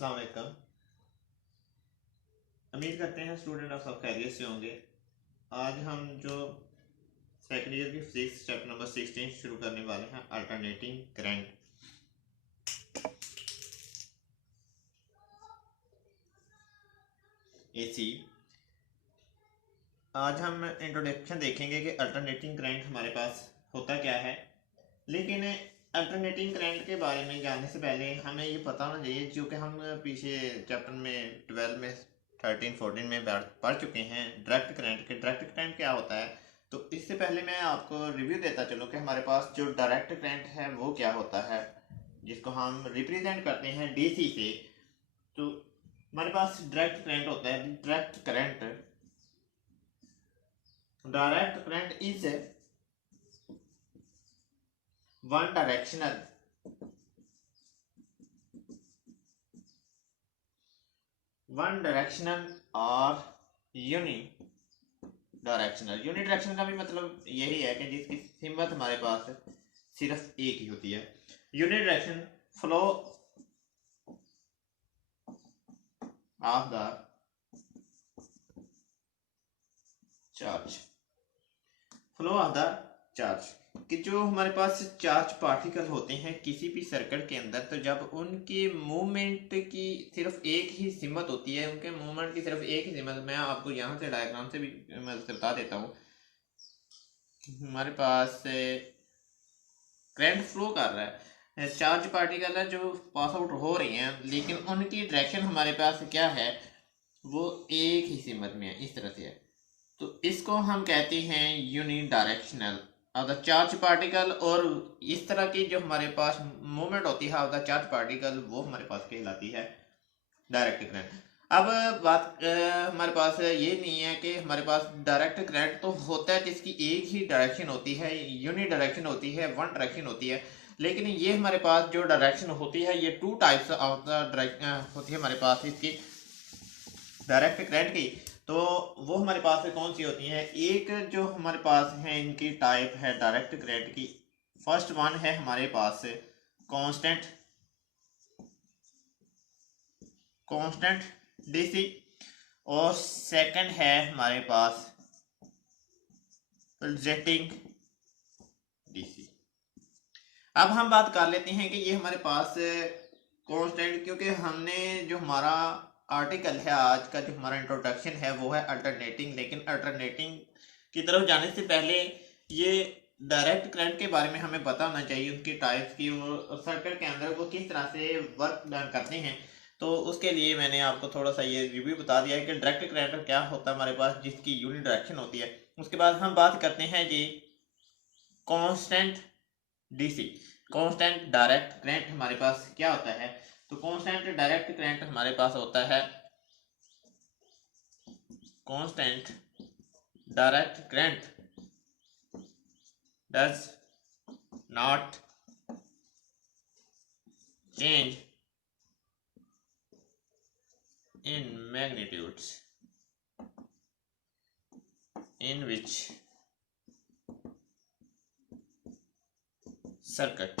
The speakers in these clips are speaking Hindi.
अस्सलाम वालेकुम। उम्मीद करते हैं स्टूडेंट आप सब खैरियत से होंगे। आज हम जो सेकेंड ईयर की फिजिक्स चैप्टर नंबर 16 शुरू करने वाले हैं, अल्टरनेटिंग करंट। एसी। आज हम इंट्रोडक्शन देखेंगे कि अल्टरनेटिंग करंट हमारे पास होता क्या है। लेकिन अल्टरनेटिंग करंट के बारे में जानने से पहले हमें ये पता होना चाहिए, जो कि हम पीछे चैप्टर में 12 में 13 14 में पढ़ चुके हैं, डायरेक्ट करंट के। डायरेक्ट करंट क्या होता है, तो इससे पहले मैं आपको रिव्यू देता चलूँ कि हमारे पास जो डायरेक्ट करंट है वो क्या होता है, जिसको हम रिप्रेजेंट करते हैं डीसी से। तो हमारे पास डायरेक्ट करंट होता है। Direct current is one directional और यूनि डायरेक्शनल का भी मतलब यही है कि जिसकी सिमत हमारे पास सिर्फ एक ही होती है। Uni direction flow of the charge कि जो हमारे पास चार्ज पार्टिकल होते हैं किसी भी सर्किट के अंदर, तो जब उनके मूवमेंट की सिर्फ एक ही सिमत होती है, उनके मूवमेंट की सिर्फ एक ही सिमत, मैं आपको यहाँ से डायग्राम से भी मदद से बता देता हूँ। हमारे पास करंट फ्लो कर रहा है, चार्ज पार्टिकल है जो पास आउट हो रही हैं, लेकिन उनकी डायरेक्शन हमारे पास क्या है, वो एक ही सिमत में है, इस तरह से है। तो इसको हम कहते हैं uni directional of the charge particle. और इस तरह की जो हमारे पास मूवमेंट होती है ऑफ द चार्ज पार्टिकल, वो हमारे पास कहलाती है डायरेक्ट करंट। अब बात हमारे पास ये नहीं है कि हमारे पास डायरेक्ट करंट तो होता है जिसकी एक ही डायरेक्शन होती है, यूनि डायरेक्शन होती है, वन डायरेक्शन होती है। लेकिन ये हमारे पास जो डायरेक्शन होती है, ये two types of the direction होती है हमारे पास इसकी डायरेक्ट करंट की। तो वो हमारे पास कौन सी होती है, एक जो हमारे पास है इनकी टाइप है डायरेक्ट करंट की। फर्स्ट वन है हमारे पास कांस्टेंट डीसी, और सेकंड है हमारे पास पल्सेटिंग डीसी। अब हम बात कर लेते हैं कि ये हमारे पास कांस्टेंट, क्योंकि हमने जो हमारा आर्टिकल है आज का, जो हमारा इंट्रोडक्शन है वो है अल्टरनेटिंग। लेकिन अल्टरनेटिंग की तरफ जाने से पहले ये डायरेक्ट करंट के बारे में हमें पता होना चाहिए, उनकी टाइप्स की, वो सर्किट के अंदर वो किस तरह से वर्क डन करते हैं। तो उसके लिए मैंने आपको थोड़ा सा ये रिव्यू बता दिया है कि डायरेक्ट करंट क्या होता है हमारे पास, जिसकी यूनिट डायरेक्शन होती है। उसके बाद हम बात करते हैं जी constant DC. Constant direct current हमारे पास क्या होता है, तो कांस्टेंट डायरेक्ट करंट हमारे पास होता है constant direct current does not change in magnitudes in which circuit,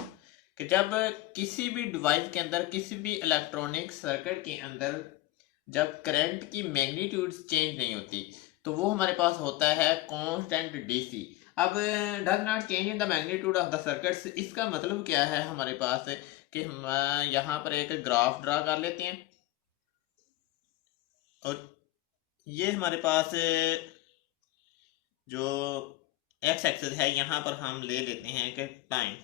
कि जब किसी भी डिवाइस के अंदर, किसी भी इलेक्ट्रॉनिक सर्किट के अंदर जब करंट की मैग्नीट्यूड चेंज नहीं होती, तो वो हमारे पास होता है कांस्टेंट डीसी। अब does not change in the magnitude of the circuits, इसका मतलब क्या है हमारे पास, कि हम यहाँ पर एक ग्राफ ड्रा कर लेते हैं, और ये हमारे पास जो एक्स एक्सिस है, यहाँ पर हम ले लेते हैं कि टाइम,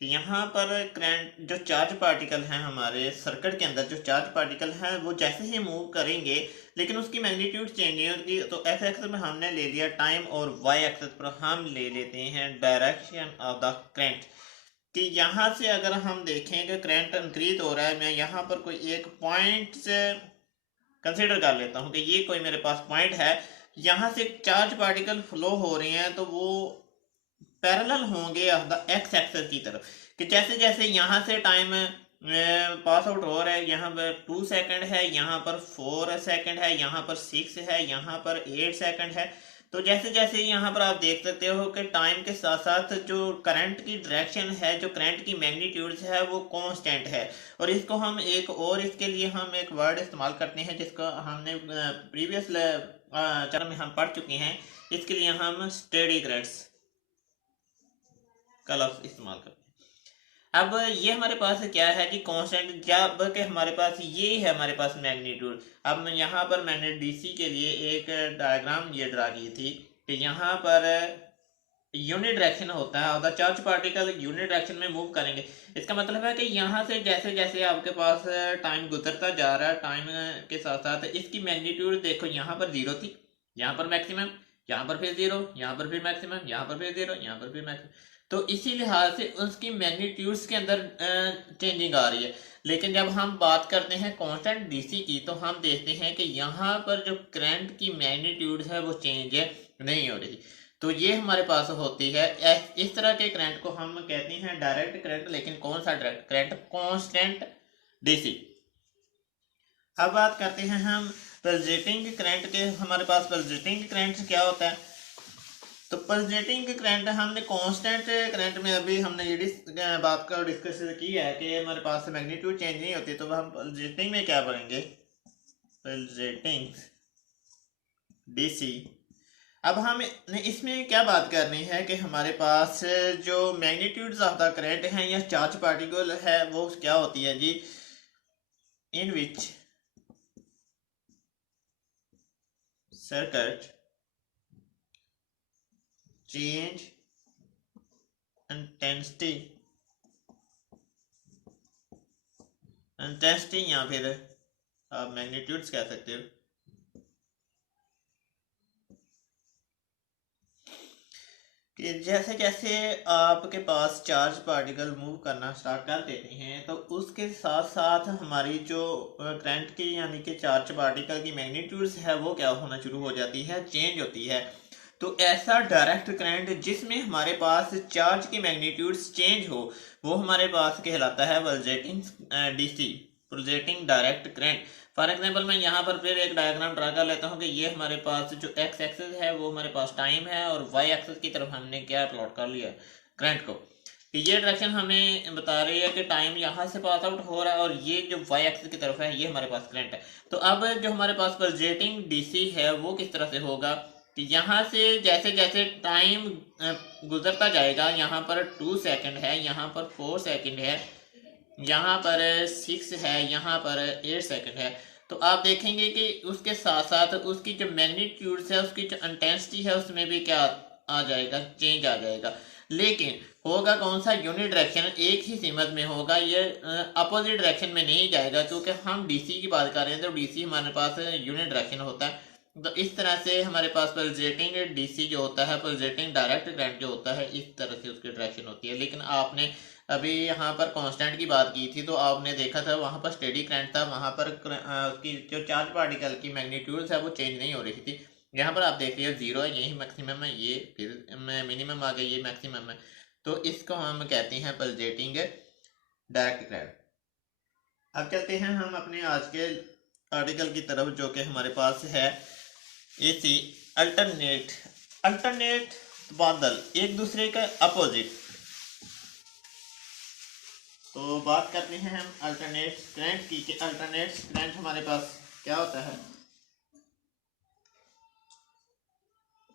कि यहाँ पर करंट जो चार्ज पार्टिकल हैं हमारे सर्किट के अंदर, जो चार्ज पार्टिकल हैं वो जैसे ही मूव करेंगे लेकिन उसकी मैग्नीट्यूड चेंज नहीं होती। तो एक्स एक्सिस में हमने ले लिया टाइम, और वाई एक्सिस पर हम ले लेते हैं डायरेक्शन ऑफ द करंट। कि यहाँ से अगर हम देखें कि करंट इंक्रीज हो रहा है, मैं यहाँ पर कोई एक पॉइंट से कंसिडर कर लेता हूँ कि ये कोई मेरे पास पॉइंट है, यहाँ से चार्ज पार्टिकल फ्लो हो रहे हैं, तो वो पैरेलल होंगे द एक्स एक्सिस की तरफ। कि जैसे जैसे यहाँ से टाइम पास आउट हो रहा है, यहाँ पर 2 सेकंड है, यहाँ पर 4 सेकंड है, यहाँ पर 6 है, यहाँ पर 8 सेकंड है, तो जैसे जैसे यहाँ पर आप देख सकते हो कि टाइम के साथ साथ जो करंट की डायरेक्शन है, जो करंट की मैग्नीट्यूड्स है वो कांस्टेंट है। और इसको हम एक और इसके लिए हम एक वर्ड इस्तेमाल करते हैं जिसको हमने प्रीवियस चैप्टर में हम पढ़ चुके हैं। इसके लिए हम स्टेडी करंट्स का लफ्ज इस्तेमाल करते हैं। अब ये हमारे पास क्या है कि कांस्टेंट, जब कि हमारे पास ये है हमारे पास मैग्नीट्यूड। अब यहाँ पर मैंने डीसी के लिए एक डायग्राम ये ड्रा की थी कि यहाँ पर यूनिट डायरेक्शन होता है, अगर चार्ज पार्टिकल यूनिट डायरेक्शन में मूव करेंगे। इसका मतलब है कि यहाँ से जैसे जैसे आपके पास टाइम गुजरता जा रहा है, टाइम के साथ साथ इसकी मैग्नीट्यूड देखो, यहाँ पर जीरो थी, यहाँ पर मैक्सिमम, यहाँ पर फिर जीरो, यहाँ पर फिर मैक्सिमम, यहाँ पर फिर जीरो, यहाँ पर फिर मैक्सिमम। तो इसी लिहाज से उसकी मैग्नीट्यूड्स के अंदर चेंजिंग आ रही है। लेकिन जब हम बात करते हैं कांस्टेंट डीसी की, तो हम देखते हैं कि यहाँ पर जो करंट की मैग्नीट्यूड है वो चेंज नहीं हो रही। तो ये हमारे पास होती है, इस तरह के करंट को हम कहते हैं डायरेक्ट करंट। लेकिन कौन सा डायरेक्ट करंट? Constant DC. अब बात करते हैं हम पल्सेटिंग करंट के। हमारे पास पल्सेटिंग करंट क्या होता है? तो पल्सेटिंग करंट हमने कांस्टेंट करंट में अभी हमने ये बात का डिस्कस की है कि हमारे पास मैग्नीट्यूड चेंज नहीं होती। तो हम पल्सेटिंग में क्या पढ़ेंगे? Pulsating DC. अब हम इसमें क्या बात करनी है कि हमारे पास जो मैग्नीट्यूड्स ऑफ द करंट है या चार्ज पार्टिकल है वो क्या होती है जी? In which circuit change intensity, intensity या फिर आप मैग्नीट्यूड्स कह सकते हो, कि जैसे जैसे आपके पास चार्ज पार्टिकल मूव करना स्टार्ट कर देते हैं तो उसके साथ साथ हमारी जो करंट की यानी कि चार्ज पार्टिकल की मैग्नीट्यूड्स है वो क्या होना शुरू हो जाती है? चेंज होती है। तो ऐसा डायरेक्ट करंट जिसमें हमारे पास चार्ज की मैग्नीट्यूड्स चेंज हो वो हमारे पास कहलाता है pulsating DC, pulsating direct current. For example मैं यहाँ पर फिर एक डायग्राम ड्रा कर लेता हूँ कि ये हमारे पास जो एक्स एक्सिस है वो हमारे पास टाइम है, और वाई एक्सिस की तरफ हमने क्या प्लॉट कर लिया? करंट को। कि ये डायरेक्शन हमें बता रही है कि टाइम यहाँ से पास आउट हो रहा है, और ये जो वाई एक्सिस की तरफ है ये हमारे पास करंट है। तो अब जो हमारे पास पल्सेटिंग डीसी है वो किस तरह से होगा कि यहाँ से जैसे जैसे टाइम गुजरता जाएगा, यहाँ पर 2 सेकंड है, यहाँ पर 4 सेकंड है, यहाँ पर 6 है, यहाँ पर 8 सेकंड है। तो आप देखेंगे कि उसके साथ साथ उसकी जो मैग्नीट्यूड्स है, उसकी जो इंटेंसिटी है उसमें भी क्या आ जाएगा? चेंज आ जाएगा। लेकिन होगा कौन सा? यूनिट डायरेक्शन, एक ही सीमत में होगा, ये अपोजिट डायरेक्शन में नहीं जाएगा। क्योंकि हम डीसी की बात कर रहे हैं तो डीसी हमारे पास यूनिट डायरेक्शन होता है। तो इस तरह से हमारे पास पल्सेटिंग डीसी जो होता है, पल्सेटिंग डायरेक्ट करंट जो होता है, इस तरह से उसकी डायरेक्शन होती है। लेकिन आपने अभी यहाँ पर कांस्टेंट की बात की थी तो आपने देखा था वहाँ पर स्टेडी करंट था, वहाँ पर उसकी जो चार्ज पार्टिकल की मैग्नीट्यूड है वो चेंज नहीं हो रही थी। यहाँ पर आप देख रहे जीरो है, यही मैक्सिमम है, ये फिर मिनिमम आ गया, ये मैक्सिमम है। तो इसको हम कहते हैं पल्सेटिंग डायरेक्ट करंट। अब चलते हैं हम अपने आज के आर्टिकल की तरफ जो कि हमारे पास है एसी अल्टरनेट। अल्टरनेट बादल एक दूसरे का अपोजिट। तो बात करते हैं हम अल्टरनेट करंट की कि अल्टरनेट करंट हमारे पास क्या होता है?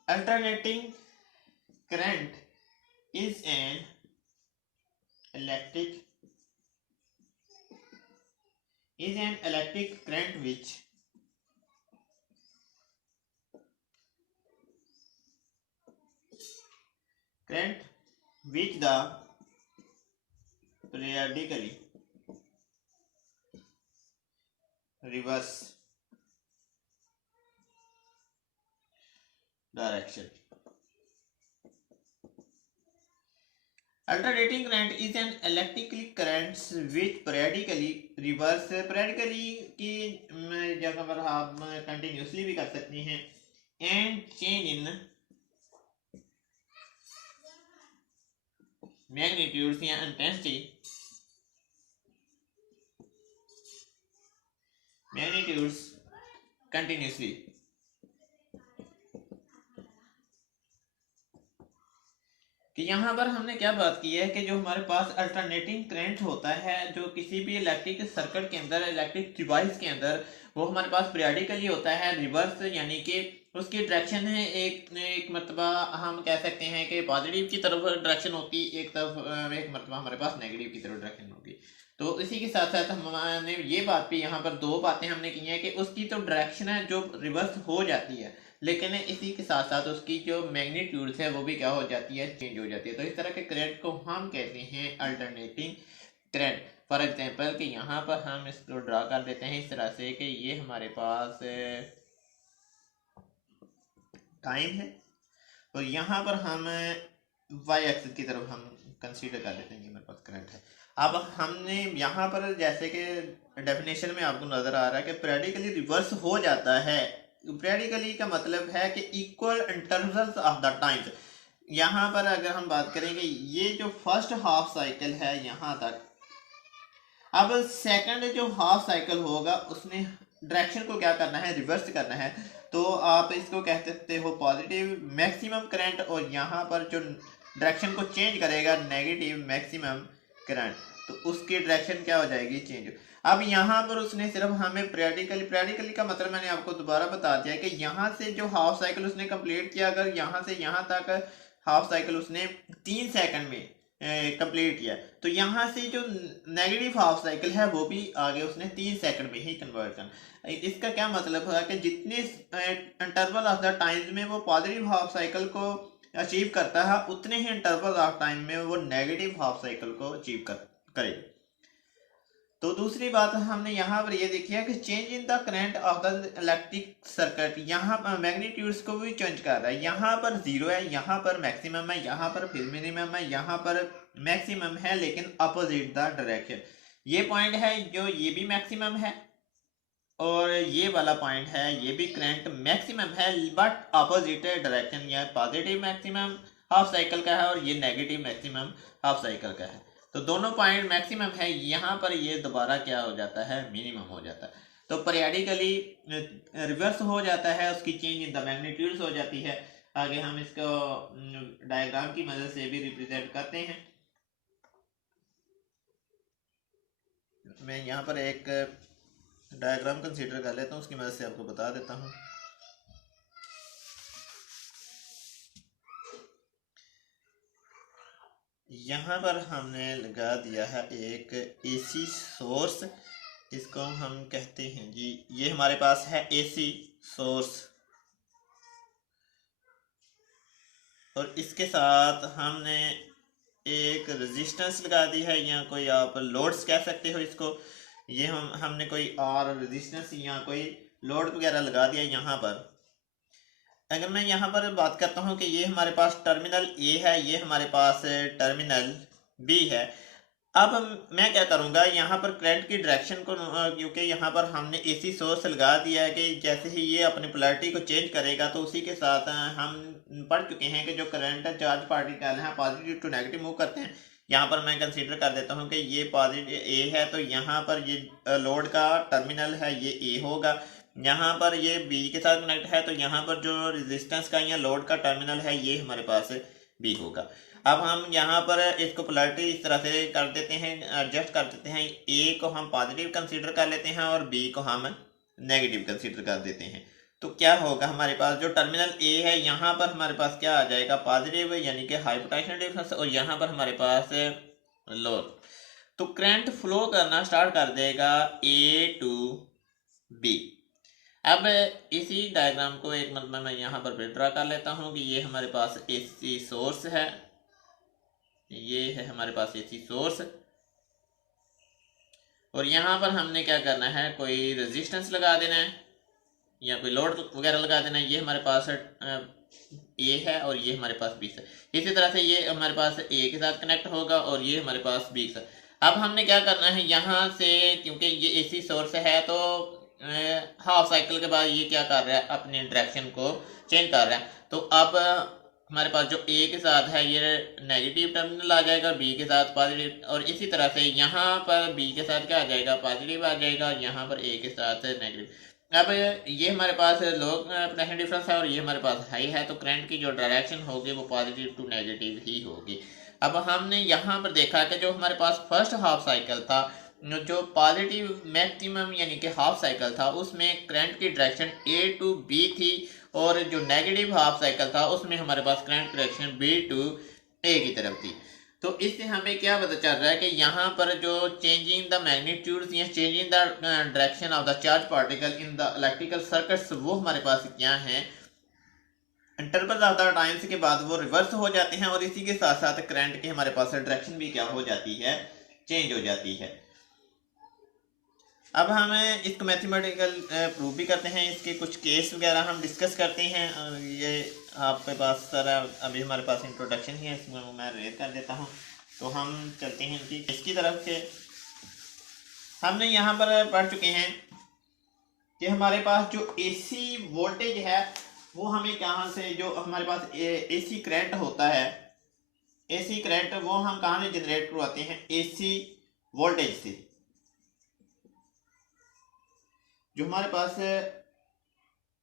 Alternating current is an electric current which the periodically reverse direction. Alternating current is an electrical current which periodically reverse, periodically की जगह पर आप कंटिन्यूसली भी कर सकते हैं, and change in magnitudes या intensity, magnitudes continuously. कि यहाँ पर हमने क्या बात की है कि जो हमारे पास अल्टरनेटिंग करंट होता है जो किसी भी इलेक्ट्रिक सर्किट के अंदर, इलेक्ट्रिक डिवाइस के अंदर, वो हमारे पास पीरियडिकली होता है रिवर्स, यानी कि उसकी डायरेक्शन है एक एक मरतबा हम कह सकते हैं कि पॉजिटिव की तरफ डायरेक्शन होती, एक तरफ एक मरतबा हमारे पास नेगेटिव की तरफ डायरेक्शन होगी। तो इसी के साथ साथ हमने ये बात भी यहाँ पर दो बातें हमने की हैं कि उसकी तो डायरेक्शन है जो रिवर्स हो जाती है, लेकिन इसी के साथ साथ उसकी जो मैग्नीट्यूड है वो भी क्या हो जाती है, चेंज हो जाती है। तो इस तरह के करंट को हम कहते हैं अल्टरनेटिंग करंट। फॉर एग्जांपल कि यहाँ पर हम इसको ड्रा कर देते हैं इस तरह से कि ये हमारे पास टाइम है और यहाँ पर हम वाई एक्सिस की तरफ हम कंसीडर कर लेते हैं, ये हमारे पास करंट है। अब हमने यहाँ पर जैसे कि डेफिनेशन में आपको नजर आ रहा है कि पीरियडिकली रिवर्स हो जाता है। पीरियडिकली का मतलब है कि equal intervals of the times. यहाँ पर अगर हम बात करेंगे ये जो फर्स्ट हाफ साइकिल है यहाँ तक, अब सेकंड जो हाफ साइकिल होगा उसने डायरेक्शन को क्या करना है, रिवर्स करना है। तो आप इसको कह सकते हो पॉजिटिव मैक्सिमम करंट, और यहाँ पर जो डायरेक्शन को चेंज करेगा नेगेटिव मैक्सिमम करंट, तो उसकी डायरेक्शन क्या हो जाएगी, चेंज। अब यहाँ पर उसने सिर्फ हमें पीरियडिकली का मतलब मैंने आपको दोबारा बता दिया कि यहाँ से जो हाफ साइकिल उसने कंप्लीट किया, अगर यहाँ से यहाँ तक हाफ साइकिल उसने 3 सेकंड में कंप्लीट किया, तो यहाँ से जो नेगेटिव हाफ साइकिल है वो भी आगे उसने 3 सेकंड में ही कन्वर्ट करना। इसका क्या मतलब है कि जितने इंटरवल ऑफ द टाइम्स में वो पॉजिटिव हाफ साइकिल को अचीव करता है, उतने ही इंटरवल ऑफ टाइम में वो नेगेटिव हाफ साइकिल को अचीव करेगा। तो दूसरी बात हमने यहाँ पर ये देखी है कि change in the current of the electric circuit, यहाँ पर मैग्नीट्यूड्स को भी चेंज कर रहा है। यहाँ पर जीरो है, यहाँ पर मैक्सिमम है, यहाँ पर फिर मिनिमम है, यहाँ पर मैक्सिमम है लेकिन अपोजिट द डायरेक्शन। ये पॉइंट है जो ये भी मैक्सिमम है और ये वाला पॉइंट है ये भी करंट मैक्सिमम है बट अपोजिट डायरेक्शन। यह पॉजिटिव मैक्सिमम हाफ साइकिल का है और ये नेगेटिव मैक्सिमम हाफ साइकिल का है। तो दोनों पॉइंट मैक्सिमम है, यहाँ पर ये दोबारा क्या हो जाता है, मिनिमम हो जाता है। तो पीरियडिकली रिवर्स हो जाता है, उसकी चेंज इन द मैग्नीट्यूड्स हो जाती है। आगे हम इसको डायग्राम की मदद से भी रिप्रेजेंट करते हैं। मैं यहाँ पर एक डायग्राम कंसीडर कर लेता हूँ, उसकी मदद से आपको बता देता हूँ। यहाँ पर हमने लगा दिया है एक एसी सोर्स, इसको हम कहते हैं जी, ये हमारे पास है एसी सोर्स, और इसके साथ हमने एक रेजिस्टेंस लगा दी है, या कोई आप लोड्स कह सकते हो इसको। ये हमने कोई और रेजिस्टेंस या कोई लोड वगैरह लगा दिया यहाँ पर। अगर मैं यहाँ पर बात करता हूँ कि ये हमारे पास टर्मिनल ए है, ये हमारे पास टर्मिनल बी है। अब मैं क्या करूँगा, यहाँ पर करंट की डायरेक्शन को, क्योंकि यहाँ पर हमने एसी सोर्स लगा दिया है कि जैसे ही ये अपनी पोलैरिटी को चेंज करेगा तो उसी के साथ हम पढ़ चुके हैं कि जो करंट चार्ज पार्टिकल हैं पॉजिटिव टू नेगेटिव मूव करते हैं। यहाँ पर मैं कंसीडर कर देता हूँ कि ये पॉजिटिव ए है, तो यहाँ पर ये लोड का टर्मिनल है ये ए होगा, यहाँ पर ये बी के साथ कनेक्ट है, तो यहाँ पर जो रेजिस्टेंस का या लोड का टर्मिनल है ये हमारे पास बी होगा। अब हम यहाँ पर इसको पोलैरिटी इस तरह से कर देते हैं, एडजस्ट कर देते हैं। ए को हम पॉजिटिव कंसीडर कर लेते हैं और बी को हम नेगेटिव कंसीडर कर देते हैं। तो क्या होगा, हमारे पास जो टर्मिनल ए है यहाँ पर हमारे पास क्या आ जाएगा, पॉजिटिव यानी कि हाई पोटेंशियल डिफरेंस, और यहाँ पर हमारे पास लो। तो करंट फ्लो करना स्टार्ट कर देगा ए टू बी। अब इसी डायग्राम को एक मतलब मैं यहाँ पर ड्रा कर लेता हूँ कि ये हमारे पास एसी सोर्स है, ये है हमारे पास एसी सोर्स, और यहाँ पर हमने क्या करना है, कोई रेजिस्टेंस लगा देना है या कोई लोड वगैरह लगा देना है। ये हमारे पास ए है और ये हमारे पास बी है। इसी तरह से ये हमारे पास ए के साथ कनेक्ट होगा और ये हमारे पास बी है। अब हमने क्या करना है, यहाँ से क्योंकि ये एसी सोर्स है तो हाफ साइकिल के बाद ये क्या कर रहा है, अपने डायरेक्शन को चेंज कर रहा है। तो अब हमारे पास जो ए के साथ है ये नेगेटिव टर्मिनल आ जाएगा, बी के साथ पॉजिटिव, और इसी तरह से यहाँ पर बी के साथ क्या आ जाएगा, पॉजिटिव आ जाएगा, और यहाँ पर ए के साथ नेगेटिव। अब ये हमारे पास लो पोटेंशियल डिफरेंस है और ये हमारे पास हाई है, तो करंट की जो डायरेक्शन होगी वो पॉजिटिव टू नेगेटिव ही होगी। अब हमने यहाँ पर देखा कि जो हमारे पास फर्स्ट हाफ साइकिल था, जो पॉजिटिव मैक्सिमम यानी कि हाफ साइकिल था, उसमें करंट की डायरेक्शन ए टू बी थी, और जो नेगेटिव हाफ साइकिल था उसमें हमारे पास करंट डायरेक्शन बी टू ए की तरफ थी। तो इससे हमें क्या पता चल रहा है कि यहाँ पर जो चेंजिंग द मैग्नीट्यूड या changing the direction of the charge particle in the electrical circuits, वो हमारे पास क्या है, इंटरवल ऑफ द टाइम्स के बाद वो रिवर्स हो जाते हैं, और इसी के साथ साथ करंट की हमारे पास डायरेक्शन भी क्या हो जाती है, चेंज हो जाती है। अब हम इसको मैथमेटिकल प्रूव भी करते हैं, इसके कुछ केस वगैरह हम डिस्कस करते हैं। ये आपके पास सारा अभी हमारे पास इंट्रोडक्शन ही है, इसमें मैं रेड कर देता हूँ। तो हम चलते हैं कि इसकी तरफ से हमने यहाँ पर पढ़ चुके हैं कि हमारे पास जो एसी वोल्टेज है वो हमें कहाँ से, जो हमारे पास एसी करंट होता है, एसी करंट वो हम कहाँ से जनरेट करवाते हैं, एसी वोल्टेज से। जो हमारे पास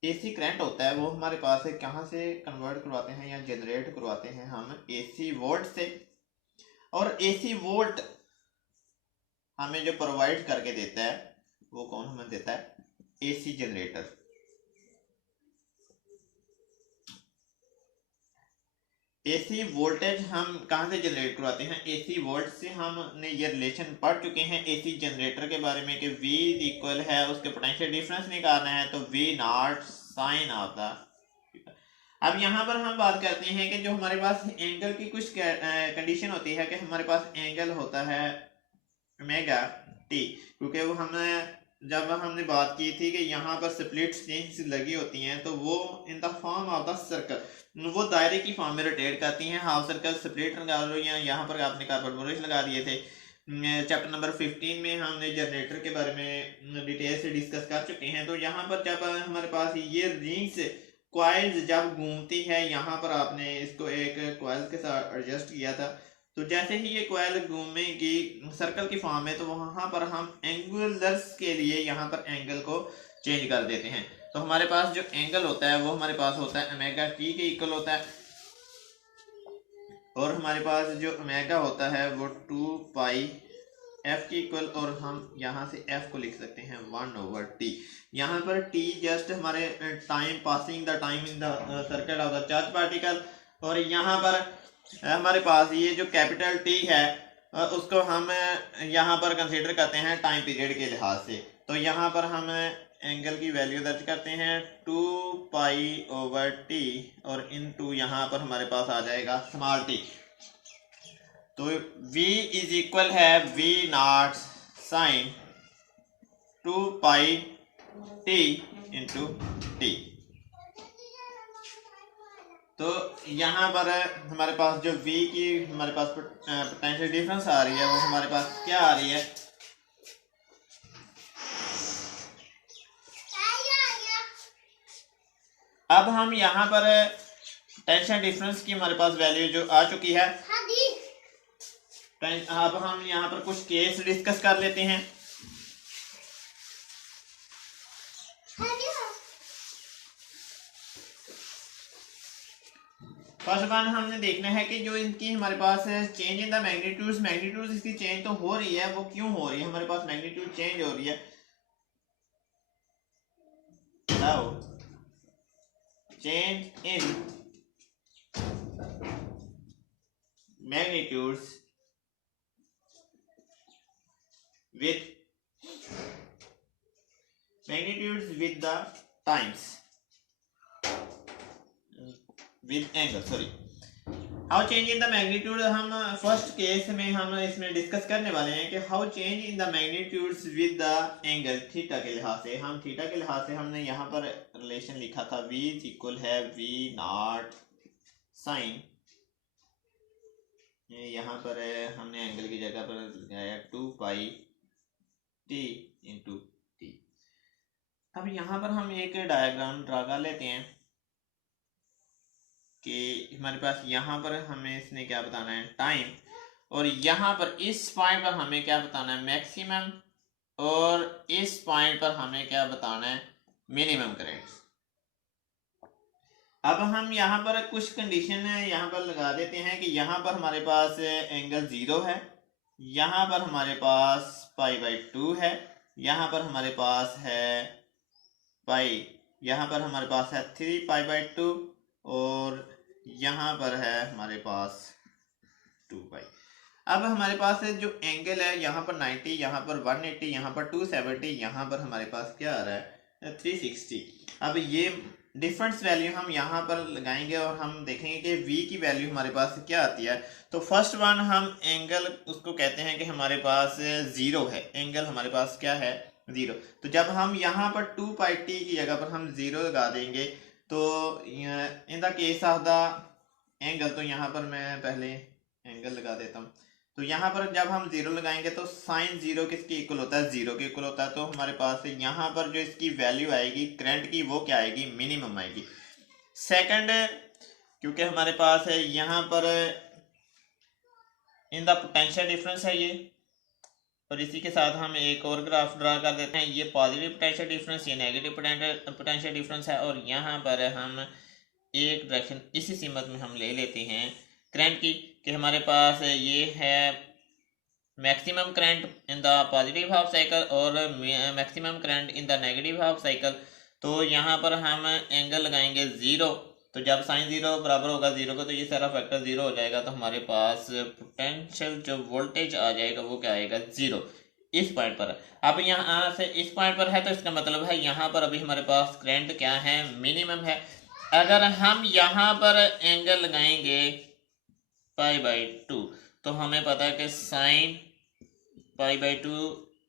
एसी करंट होता है वो हमारे पास कहाँ से कन्वर्ट करवाते हैं या जनरेट करवाते हैं, हम एसी वोल्ट से। और एसी वोल्ट हमें जो प्रोवाइड करके देता है वो कौन हमें देता है, एसी जनरेटर। एसी वोल्टेज हम कहाँ से जनरेट करवाते हैं, एसी वोल्ट से। हमने ये रिलेशन पढ़ चुके हैं एसी जनरेटर के बारे में कि V इक्वल है, उसके पोटेंशियल डिफरेंस निकालना है तो V not sine of the. अब यहाँ पर हम बात करते हैं कि जो हमारे पास एंगल की कुछ कंडीशन होती है कि हमारे पास एंगल होता है ओमेगा टी, क्योंकि वो हमने जब हमने बात की थी कि यहाँ पर स्प्लिट स्ट्रिंग्स लगी होती हैं तो वो in the form of the circle, वो दायरे की फॉर्म में रोटेट करती हैं। हाफ सर्कल स्प्लिट लगा लो, या यहाँ पर आपने कार्बोरेट लगा दिए थे। चैप्टर नंबर 15 में हमने जनरेटर के बारे में डिटेल से डिस्कस कर चुके हैं। तो यहाँ पर जब हमारे पास ये रिंग्स क्वाइल्स जब घूमती है, यहाँ पर आपने इसको एक क्वाइल के साथ एडजस्ट किया था, तो जैसे ही ये क्वाइल घूमेगी सर्कल की फॉर्म में, तो वहां पर हम एंगुलर्स के लिए यहाँ पर एंगल को चेंज कर देते हैं। तो हमारे पास जो एंगल होता है वो हमारे पास होता है ओमेगा टी के इक्वल होता है, और हमारे पास जो ओमेगा होता है वो 2 पाई एफ के इक्वल, और हम यहाँ से एफ को लिख सकते हैं 1/t। यहाँ पर टी जस्ट हमारे time passing the time in the circle of the charge particle, और यहाँ पर हमारे पास ये जो कैपिटल टी है उसको हम यहाँ पर कंसीडर करते हैं टाइम पीरियड के लिहाज से। तो यहाँ पर हम एंगल की वैल्यू दर्ज करते हैं 2 पाई/t, और इन टू यहाँ पर हमारे पास आ जाएगा स्मॉल टी। तो v इज इक्वल है v नॉट साइन 2 पाई/t इंटू टी। तो यहाँ पर हमारे पास जो v की हमारे पास पोटेंशियल डिफरेंस आ रही है वो हमारे पास क्या आ रही है, अब हम यहाँ पर टेंशन डिफरेंस की हमारे पास वैल्यू जो आ चुकी है, अब हम यहाँ पर कुछ केस डिस्कस कर लेते हैं। फर्स्ट वन हमने देखना है कि जो इनकी हमारे पास change in the magnitudes, magnitude इसकी चेंज तो हो रही है, वो क्यों हो रही है, हमारे पास मैग्नीट्यूड चेंज हो रही है। Now change in magnitudes with magnitudes with the times with angle, sorry, how change in the magnitude, हम फर्स्ट केस में हम इसमें डिस्कस करने वाले हैं कि how change in the magnitudes with the angle theta के लिहाज से। हम थीटा के लिहाज से हमने यहाँ पर रिलेशन लिखा था v इक्वल है v नॉट साइन, यहाँ पर हमने एंगल की जगह पर लगाया 2 पाई/t इंटू टी। अब यहाँ पर हम एक डायग्राम ड्रा कर लेते हैं कि हमारे पास यहाँ पर हमें इसने क्या बताना है, टाइम, और यहाँ पर इस पॉइंट पर हमें क्या बताना है, मैक्सिमम, और इस पॉइंट पर हमें क्या बताना है, मिनिमम करंट। अब हम यहाँ पर कुछ कंडीशन यहाँ पर लगा देते हैं कि यहाँ पर हमारे पास एंगल 0 है, यहाँ पर हमारे पास π/2 है, यहाँ पर हमारे पास है पाई, यहाँ पर हमारे पास है 3π/2 और यहाँ पर है हमारे पास 2π। अब हमारे पास जो एंगल है यहाँ पर 90, यहाँ पर 180, यहाँ पर 270, यहाँ पर हमारे पास क्या आ रहा है 360। अब ये डिफरेंस वैल्यू हम यहाँ पर लगाएंगे और हम देखेंगे कि v की वैल्यू हमारे पास क्या आती है। तो फर्स्ट वन हम एंगल उसको कहते हैं कि हमारे पास 0 है, एंगल हमारे पास क्या है 0। तो जब हम यहाँ पर 2πt की जगह पर हम 0 लगा देंगे तो in the case of the angle, तो यहाँ पर मैं पहले एंगल लगा देता हूँ। तो यहाँ पर जब हम 0 लगाएंगे तो साइन 0 किसके इक्वल होता है 0 के इक्वल होता है। तो हमारे पास यहाँ पर जो इसकी वैल्यू आएगी करंट की वो क्या आएगी मिनिमम आएगी। सेकंड, क्योंकि हमारे पास है यहाँ पर इन द पोटेंशियल डिफरेंस है ये, और इसी के साथ हम एक और ग्राफ ड्रा कर देते हैं। ये पॉजिटिव पोटेंशियल डिफरेंस, ये नेगेटिव पोटेंशियल डिफरेंस है, और यहाँ पर हम एक डायरेक्शन इसी सीमत में हम ले लेते हैं करंट की कि हमारे पास ये है maximum current in the positive half cycle और maximum current in the negative half cycle. तो यहाँ पर हम एंगल लगाएंगे 0, तो जब साइन 0 बराबर होगा 0 का तो ये सारा फैक्टर 0 हो जाएगा। तो हमारे पास पोटेंशियल जो वोल्टेज आ जाएगा वो क्या आएगा 0 इस पॉइंट पर। अब यहाँ से इस पॉइंट पर है तो इसका मतलब है यहाँ पर अभी हमारे पास करंट क्या है मिनिमम है। अगर हम यहाँ पर एंगल लगाएंगे π/2 तो हमें पता है कि साइन π/2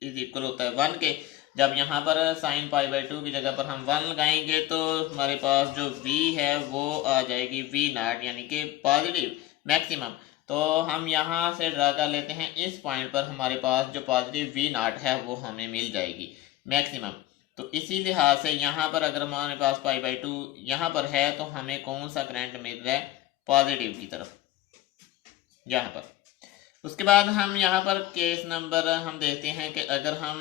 इज इक्वल होता है 1 के। जब यहाँ पर साइन π/2 की जगह पर हम 1 लगाएंगे तो हमारे पास जो v है वो आ जाएगी v0 यानी कि पॉजिटिव मैक्सिमम। तो हम यहाँ से ड्रा कर लेते हैं इस पॉइंट पर हमारे पास जो पॉजिटिव v0 है वो हमें मिल जाएगी मैक्सिमम। तो इसी लिहाज से यहाँ पर अगर हमारे पास π/2 यहाँ पर है तो हमें कौन सा करंट मिल रहा है पॉजिटिव की तरफ यहाँ पर। उसके बाद हम यहाँ पर केस नंबर हम देखते हैं कि अगर हम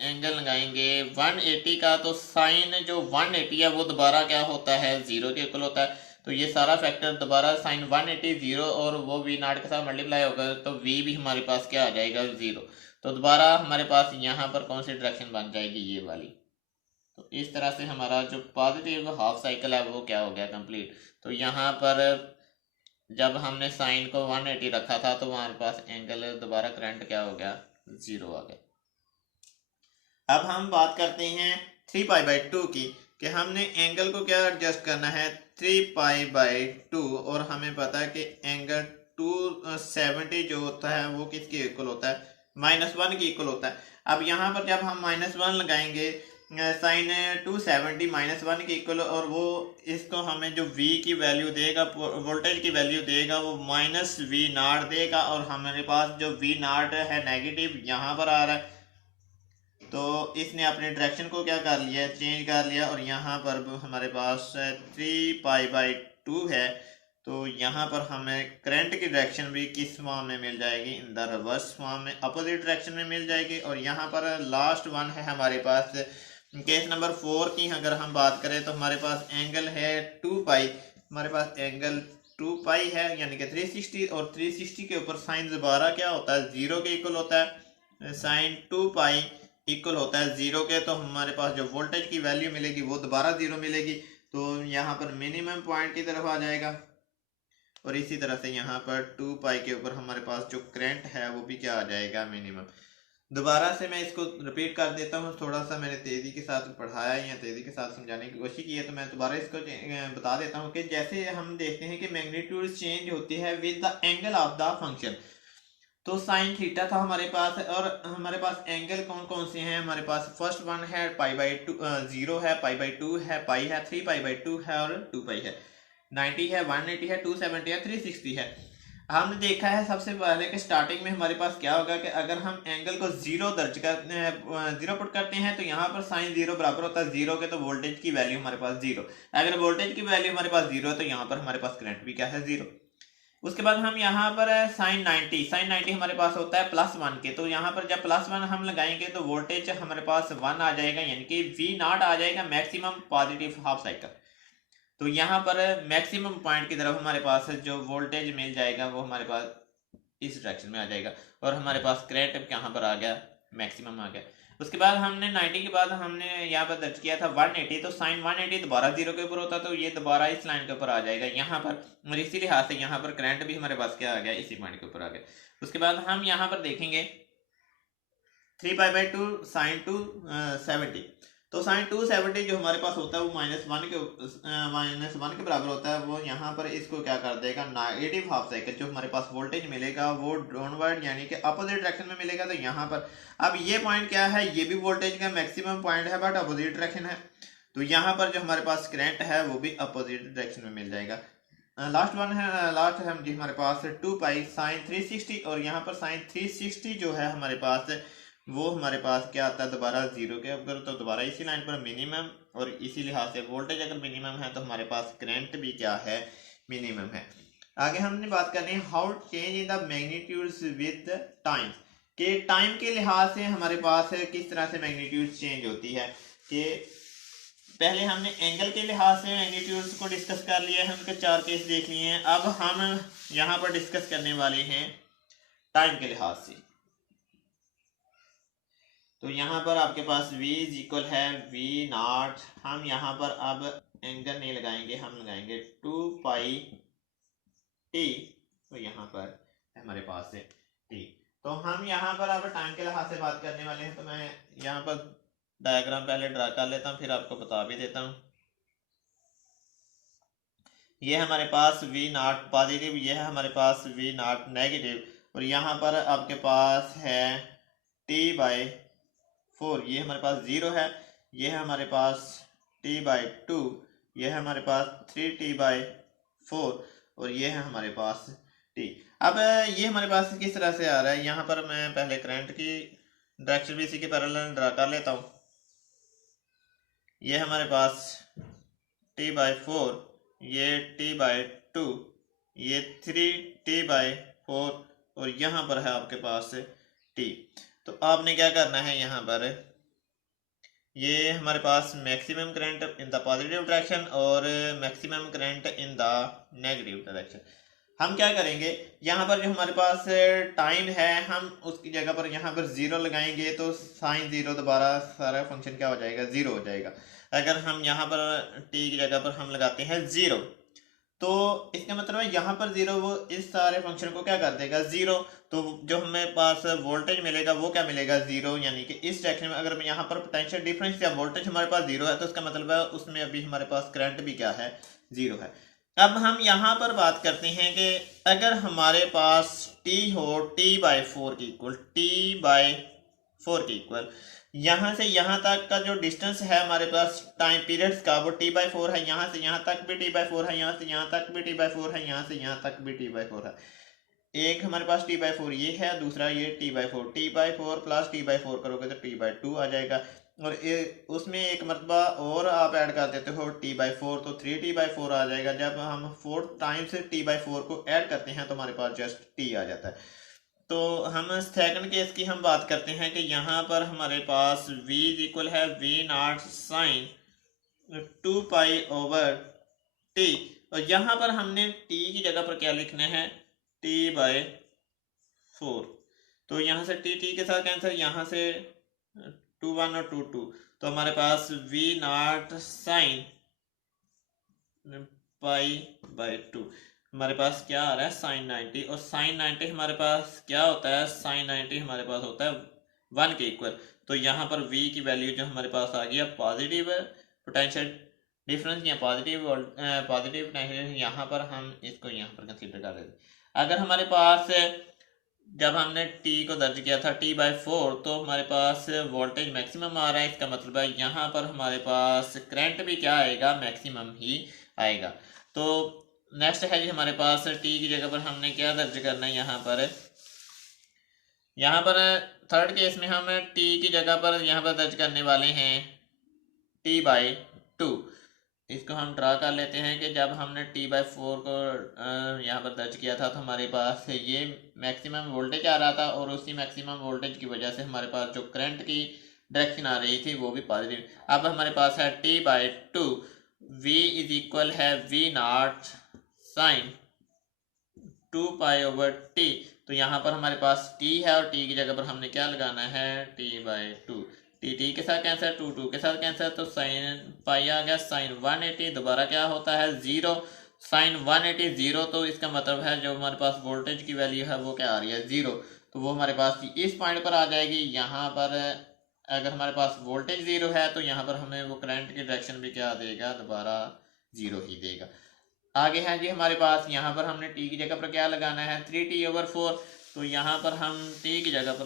एंगल लगाएंगे 180 का तो साइन जो 180 है वो दोबारा क्या होता है 0 के इक्वल होता है। तो ये सारा फैक्टर दोबारा साइन 180 0 और वो v0 के साथ मल्टीप्लाई होगा तो v भी हमारे पास क्या आ जाएगा 0। तो दोबारा हमारे पास यहाँ पर कौन सी डायरेक्शन बन जाएगी ये वाली। तो इस तरह से हमारा जो पॉजिटिव हाफ साइकिल है वो क्या हो गया कंप्लीट। तो यहाँ पर जब हमने साइन को 180 रखा था तो हमारे पास एंगल दोबारा करंट क्या हो गया 0 आ गया। अब हम बात करते हैं 3π/2 की कि हमने एंगल को क्या एडजस्ट करना है 3π/2 और हमें पता है कि एंगल 270 जो होता है वो किसके इक्वल होता है -1 के इक्वल होता है। अब यहाँ पर जब हम -1 लगाएंगे साइन 270 -1 के इक्वल और वो इसको हमें जो v की वैल्यू देगा वोल्टेज की वैल्यू देगा वो -v0 देगा और हमारे पास जो v0 है नेगेटिव यहाँ पर आ रहा है। तो इसने अपने डायरेक्शन को क्या कर लिया चेंज कर लिया और यहाँ पर हमारे पास 3π/2 है। तो यहाँ पर हमें करंट की डायरेक्शन भी किस फॉर्म में मिल जाएगी इन द रिवर्स फॉर्म में अपोजिट डायरेक्शन में मिल जाएगी। और यहाँ पर लास्ट वन है हमारे पास केस नंबर 4 की अगर हम बात करें तो हमारे पास एंगल है 2π, हमारे पास एंगल 2π है यानी कि 360 और 360 के ऊपर साइन दोबारा क्या होता है 0 के इक्वल होता है। साइन 2π इक्वल होता है 0 के तो हमारे पास जो वोल्टेज की वैल्यू मिलेगी वो दोबारा 0 मिलेगी। तो यहाँ पर मिनिमम पॉइंट की तरफ आ जाएगा और इसी तरह से यहाँ पर 2π के ऊपर हमारे पास जो करंट है वो भी क्या आ जाएगा मिनिमम। दोबारा से मैं इसको रिपीट कर देता हूँ, थोड़ा सा मैंने तेज़ी के साथ पढ़ाया या तेज़ी के साथ समझाने की कोशिश की है तो मैं दोबारा इसको बता देता हूँ कि जैसे हम देखते हैं कि मैग्नीट्यूड चेंज होती है with the angle of the function. तो साइन थीटा था हमारे पास और हमारे पास एंगल कौन कौन से हैं हमारे पास फर्स्ट वन है π/2 0 है π/2 है पाई है 3π/2 है और 2π है 90 है 180 है 270 है 360 है। हमने देखा है सबसे पहले कि स्टार्टिंग में हमारे पास क्या होगा कि अगर हम एंगल को 0 दर्ज करते हैं 0 पुट करते हैं तो यहाँ पर साइन 0 बराबर होता है 0 के तो वोल्टेज की वैल्यू हमारे पास 0। अगर वोल्टेज की वैल्यू हमारे पास 0 है तो यहाँ पर हमारे पास करंट भी क्या है 0। उसके बाद हम यहाँ पर sin 90 हमारे पास होता है +1 के, तो यहाँ पर जब +1 हम लगाएंगे तो वोल्टेज हमारे पास 1 आ जाएगा, यानी कि V0 आ जाएगा, मैक्सिमम पॉजिटिव हाफ साइकिल। तो यहाँ पर मैक्सिमम पॉइंट की तरफ हमारे पास जो वोल्टेज मिल जाएगा वो हमारे पास इस डायरेक्शन में आ जाएगा, और हमारे पास करंट यहाँ पर आ गया, मैक्सिमम आ गया। उसके बाद हमने 90 के बाद हमने यहाँ पर दर्ज किया था 180, तो साइन 180 दोबारा 0 के ऊपर होता, तो ये दोबारा इस लाइन के ऊपर आ जाएगा यहाँ पर, और इसी लिहाज से यहाँ पर करंट भी हमारे पास क्या आ गया, इसी पॉइंट के ऊपर आ गया। उसके बाद हम यहाँ पर देखेंगे 3π/2 साइन 270, तो साइन 270 जो हमारे पास होता है वो -1 के बराबर होता है, वो यहाँ पर इसको क्या कर देगा, नेगेटिव हाफ साइकिल। जो हमारे पास वोल्टेज मिलेगा वो डाउनवर्ड यानी कि अपोजिट डायरेक्शन में मिलेगा। तो यहाँ पर अब ये पॉइंट क्या है, ये भी वोल्टेज का मैक्सिमम पॉइंट है बट अपोजिट डायरेक्शन है, तो यहाँ पर जो हमारे पास करंट है वो भी अपोजिट डायरेक्शन में मिल जाएगा। लास्ट है जी हमारे पास 2π साइन 360, और यहाँ पर साइन 360 जो है हमारे पास वो हमारे पास क्या आता है, दोबारा 0 के ऊपर, तो दोबारा इसी लाइन पर मिनिमम, और इसी लिहाज से वोल्टेज अगर मिनिमम है तो हमारे पास करंट भी क्या है, मिनिमम है। आगे हमने बात करनी है how change in the magnitudes with time, के टाइम के लिहाज से हमारे पास किस तरह से मैग्नीट्यूड चेंज होती है। कि पहले हमने एंगल के लिहाज से मैग्नीट्यूड्स को डिस्कस कर लिया है, उनके 4 केस देख लिए हैं। अब हम यहाँ पर डिस्कस करने वाले हैं टाइम के लिहाज से। तो यहाँ पर आपके पास v इज इक्वल है V0, हम यहाँ पर अब एंगल नहीं लगाएंगे, हम लगाएंगे 2π t, तो यहाँ पर हमारे पास है t। तो हम यहाँ पर अब टाइम के लिहाज से बात करने वाले हैं, तो मैं यहाँ पर डायग्राम पहले ड्रा कर लेता हूँ, फिर आपको बता भी देता हूँ। ये हमारे पास V0 पॉजिटिव, ये है हमारे पास V0 नेगेटिव, और यहाँ पर आपके पास है t/4, ये हमारे पास 0 है, ये है हमारे पास t/2, ये है हमारे पास 3t/4, और ये है हमारे पास t। अब ये हमारे पास किस तरह से आ रहा है, यहाँ पर मैं पहले करंट की डायरेक्शन भी इसी के पैरेलल ड्रा कर लेता हूँ। ये हमारे पास t/4, ये t/2, ये 3t/4, और यहाँ पर है आपके पास t। तो आपने क्या करना है, यहाँ पर ये हमारे पास maximum current in the positive direction और maximum current in the negative direction. हम क्या करेंगे, यहाँ पर जो हमारे पास टाइम है हम उसकी जगह पर यहाँ पर 0 लगाएंगे, तो साइन 0 दोबारा सारा फंक्शन क्या हो जाएगा, 0 हो जाएगा। अगर हम यहाँ पर t की जगह पर हम लगाते हैं 0, तो इसका मतलब है यहाँ पर 0 वो इस सारे फंक्शन को क्या कर देगा, 0। तो जो हमें पास वोल्टेज मिलेगा वो क्या मिलेगा, 0, यानी कि इस डायरेक्शन में अगर मैं यहाँ पर पोटेंशियल डिफरेंस या वोल्टेज हमारे पास 0 है, तो इसका मतलब है उसमें अभी हमारे पास करंट भी क्या है, 0 है। अब हम यहाँ पर बात करते हैं कि अगर हमारे पास t हो t/4 की इक्वल, t/4 की इक्वल, यहाँ से यहाँ तक का जो डिस्टेंस है हमारे पास टाइम पीरियड्स का वो t/4 है, यहाँ से यहाँ तक भी t/4 है, यहाँ से यहाँ तक भी t/4 है, यहाँ से यहाँ तक भी t/4 है। एक हमारे पास t/4 ये है, दूसरा ये t/4 प्लस t/4 करोगे तो t/2 आ जाएगा, और उसमें एक मरतबा और आप ऐड कर देते हो t/4, तो 3t/4 आ जाएगा। जब हम 4 टाइम्स t/4 को ऐड करते हैं तो हमारे पास जस्ट t आ जाता है। तो हम सेकंड केस की हम बात करते हैं कि यहाँ पर हमारे पास v इक्वल है V0 साइन 2π/t, और यहाँ पर हमने t की जगह पर क्या लिखना है, t/4। तो यहाँ से t के साथ कैंसिल, यहाँ से 2 1 और 2 2, तो हमारे पास V0 साइन π/2 हमारे पास क्या आ रहा है, साइन 90, और साइन 90 हमारे पास क्या होता है, साइन 90 हमारे पास होता है 1 के इक्वल। तो यहाँ पर v की वैल्यू जो हमारे पास आ गई पॉजिटिव पोटेंशियल डिफरेंस या पॉजिटिव पोटेंशियल, यहाँ पर हम इसको यहाँ पर कंसीडर कर रहे थे। अगर हमारे पास जब हमने t को दर्ज किया था t/4, तो हमारे पास वोल्टेज मैक्सिमम आ रहा है, इसका मतलब है यहाँ पर हमारे पास करंट भी क्या आएगा, मैक्सिमम ही आएगा। तो नेक्स्ट है जी हमारे पास t की जगह पर हमने क्या दर्ज करना है, यहाँ पर थर्ड केस में हम t की जगह पर यहाँ पर दर्ज करने वाले हैं t/2। इसको हम ड्रा कर लेते हैं कि जब हमने T/4 को यहाँ पर दर्ज किया था तो हमारे पास ये मैक्सिमम वोल्टेज आ रहा था और उसी मैक्सिमम वोल्टेज की वजह से हमारे पास जो करंट की डायरेक्शन आ रही थी वो भी पॉजिटिव। अब हमारे पास है T/2, V इज इक्वल है V0 साइन 2π/T। तो यहाँ पर हमारे पास T है और T की जगह पर हमने क्या लगाना है, T/2। T के साथ कैंसर, 2 के साथ कैंसर, तो साइन पाई आ गया साइन 180, दोबारा क्या होता है 0, साइन 180 0। तो इसका मतलब है जो हमारे पास वोल्टेज की वैल्यू है वो क्या आ रही है 0। तो वो हमारे पास इस पॉइंट पर आ जाएगी। यहाँ पर अगर हमारे पास वोल्टेज 0 है तो यहाँ पर हमें वो करंट की डायरेक्शन भी क्या देगा, दोबारा 0 ही देगा। आगे है जी हमारे पास, यहाँ पर हमने टी की जगह पर क्या लगाना है 3T/4। तो यहाँ पर हम टी की जगह पर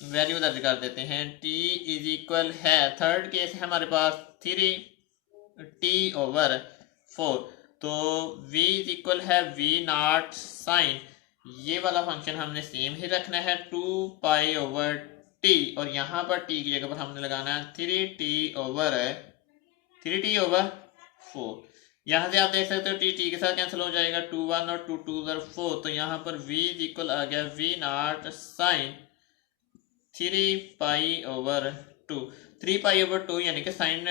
वैल्यू दर्ज कर देते हैं। टी इज इक्वल है, थर्ड केस है हमारे पास 3T/4। तो V इज इक्वल है V0 साइन, ये वाला फंक्शन हमने सेम ही रखना है 2π/T और यहाँ पर T की जगह पर हमने लगाना है 3T/4। यहाँ से आप देख सकते हो टी के साथ कैंसिल हो जाएगा, 2 1 और 2 2 4। तो यहाँ पर V इज इक्वल आ गया V0 साइन 3π/2। 3π/2 यानी कि साइन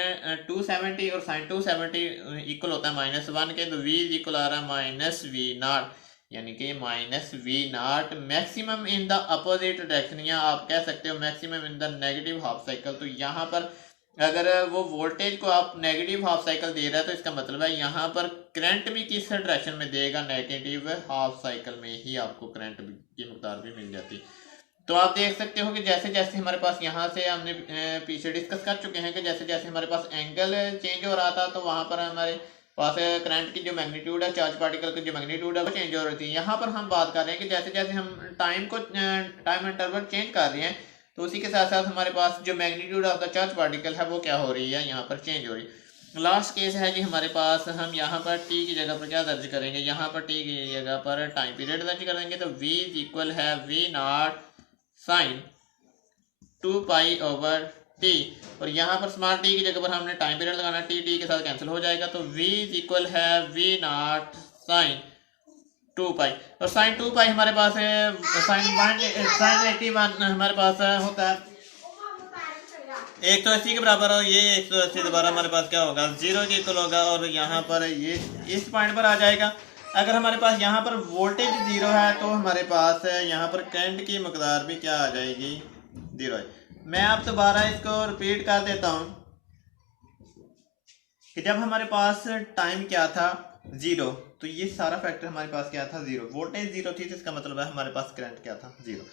270 और साइन 270 इक्वल होता है -1 के। तो V इज इक्वल आ रहा है -V0 यानी कि -V0 maximum in the opposite direction, या आप कह सकते हो maximum in the negative half cycle. तो यहाँ पर अगर वो वोल्टेज को आप नेगेटिव हाफ साइकिल दे रहा है तो इसका मतलब है यहाँ पर करंट भी किस डायरेक्शन में देगा, नेगेटिव हाफ साइकिल में ही आपको करंट की मकदार भी मिल जाती। तो आप देख सकते हो कि जैसे जैसे हमारे पास, यहाँ से हमने पीछे डिस्कस कर चुके हैं कि जैसे जैसे हमारे पास एंगल चेंज हो रहा था तो वहाँ पर हमारे पास करंट की जो मैग्नीट्यूड है, चार्ज पार्टिकल की जो मैग्नीट्यूड है वो चेंज हो रही थी। यहाँ पर हम बात कर रहे हैं कि जैसे जैसे हम टाइम इंटरवल चेंज कर रहे हैं तो उसी के साथ साथ हमारे पास जो magnitude of the charge particle है वो क्या हो रही है, यहाँ पर चेंज हो रही है। लास्ट केस है जी हमारे पास, हम यहाँ पर टी की जगह पर क्या दर्ज करेंगे, यहाँ पर टी की जगह पर टाइम पीरियड दर्ज करेंगे। तो V इज इक्वल है V0 साइन 2π/T और यहाँ पर स्मॉल टी की जगह पर हमने टाइम पीरियड लगाना, टी के साथ कैंसिल हो जाएगा। तो V इज इक्वल है V0 साइन 2π और साइन 2π हमारे पास है साइन 81 हमारे पास होता है 180 के बराबर, और ये 180 दोबारा हमारे पास क्या होगा 0 के इक्वल होगा और यहाँ पर ये इस पॉइंट पर आ जाएगा। अगर हमारे पास यहाँ पर वोल्टेज 0 है तो हमारे पास यहाँ पर करंट की मकदार भी क्या आ जाएगी, 0 है। मैं आप दोबारा इसको रिपीट कर देता हूँ कि जब हमारे पास टाइम क्या था 0, तो ये सारा फैक्टर हमारे पास क्या था 0, वोल्टेज 0 थी, तो इसका मतलब है हमारे पास करंट क्या था 0।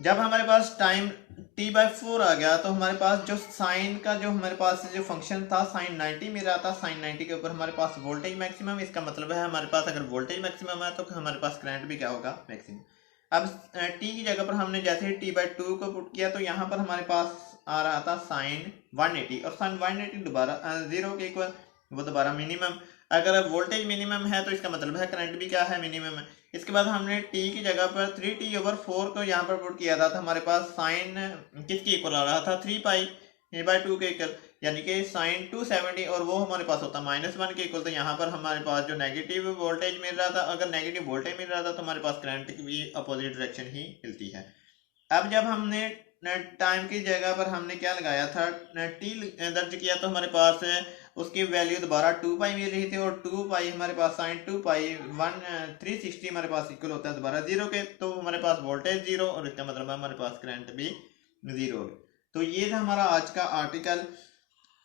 जब हमारे पास टाइम T/4 आ गया तो हमारे पास जो साइन का जो हमारे पास जो फंक्शन था साइन 90 में रहा था, साइन 90 के ऊपर हमारे पास वोल्टेज मैक्सिमम, इसका मतलब है हमारे पास अगर वोल्टेज मैक्सिमम है तो हमारे पास करंट भी क्या होगा, मैक्सिमम। अब T की जगह पर हमने जैसे ही T/2 को पुट किया तो यहाँ पर हमारे पास आ रहा था साइन 180 और साइन 180 दोबारा 0 के इक्वल, वो दोबारा मिनिमम। अगर वोल्टेज मिनिमम है तो इसका मतलब है करंट भी क्या है, मिनिमम है। इसके बाद हमने T की जगह पर 3T/4 को यहाँ पर पुट किया था तो हमारे पास साइन किसकी इक्वल आ रहा था 3π/2 के इक्वल, यानी कि साइन 270 और वो हमारे पास होता -1 के इक्वल। तो यहाँ पर हमारे पास जो नेगेटिव वोल्टेज मिल रहा था, अगर नेगेटिव वोल्टेज मिल रहा था तो हमारे पास करंट की भी अपोजिट डायरेक्शन ही मिलती है। अब जब हमने टाइम की जगह पर हमने क्या लगाया था, T दर्ज किया तो हमारे पास उसकी वैल्यू दोबारा 2π मिल रही थी और 2π हमारे पास साइन 2π 360 हमारे पास इक्वल होता है दोबारा 0 के। तो हमारे पास वोल्टेज 0 और इसका मतलब है हमारे पास करंट भी 0। तो ये था हमारा आज का आर्टिकल।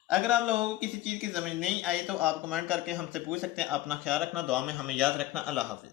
अगर आप लोगों को किसी चीज़ की समझ नहीं आई तो आप कमेंट करके हमसे पूछ सकते हैं। अपना ख्याल रखना, दुआ में हमें याद रखना। अल्लाह हाफिज़।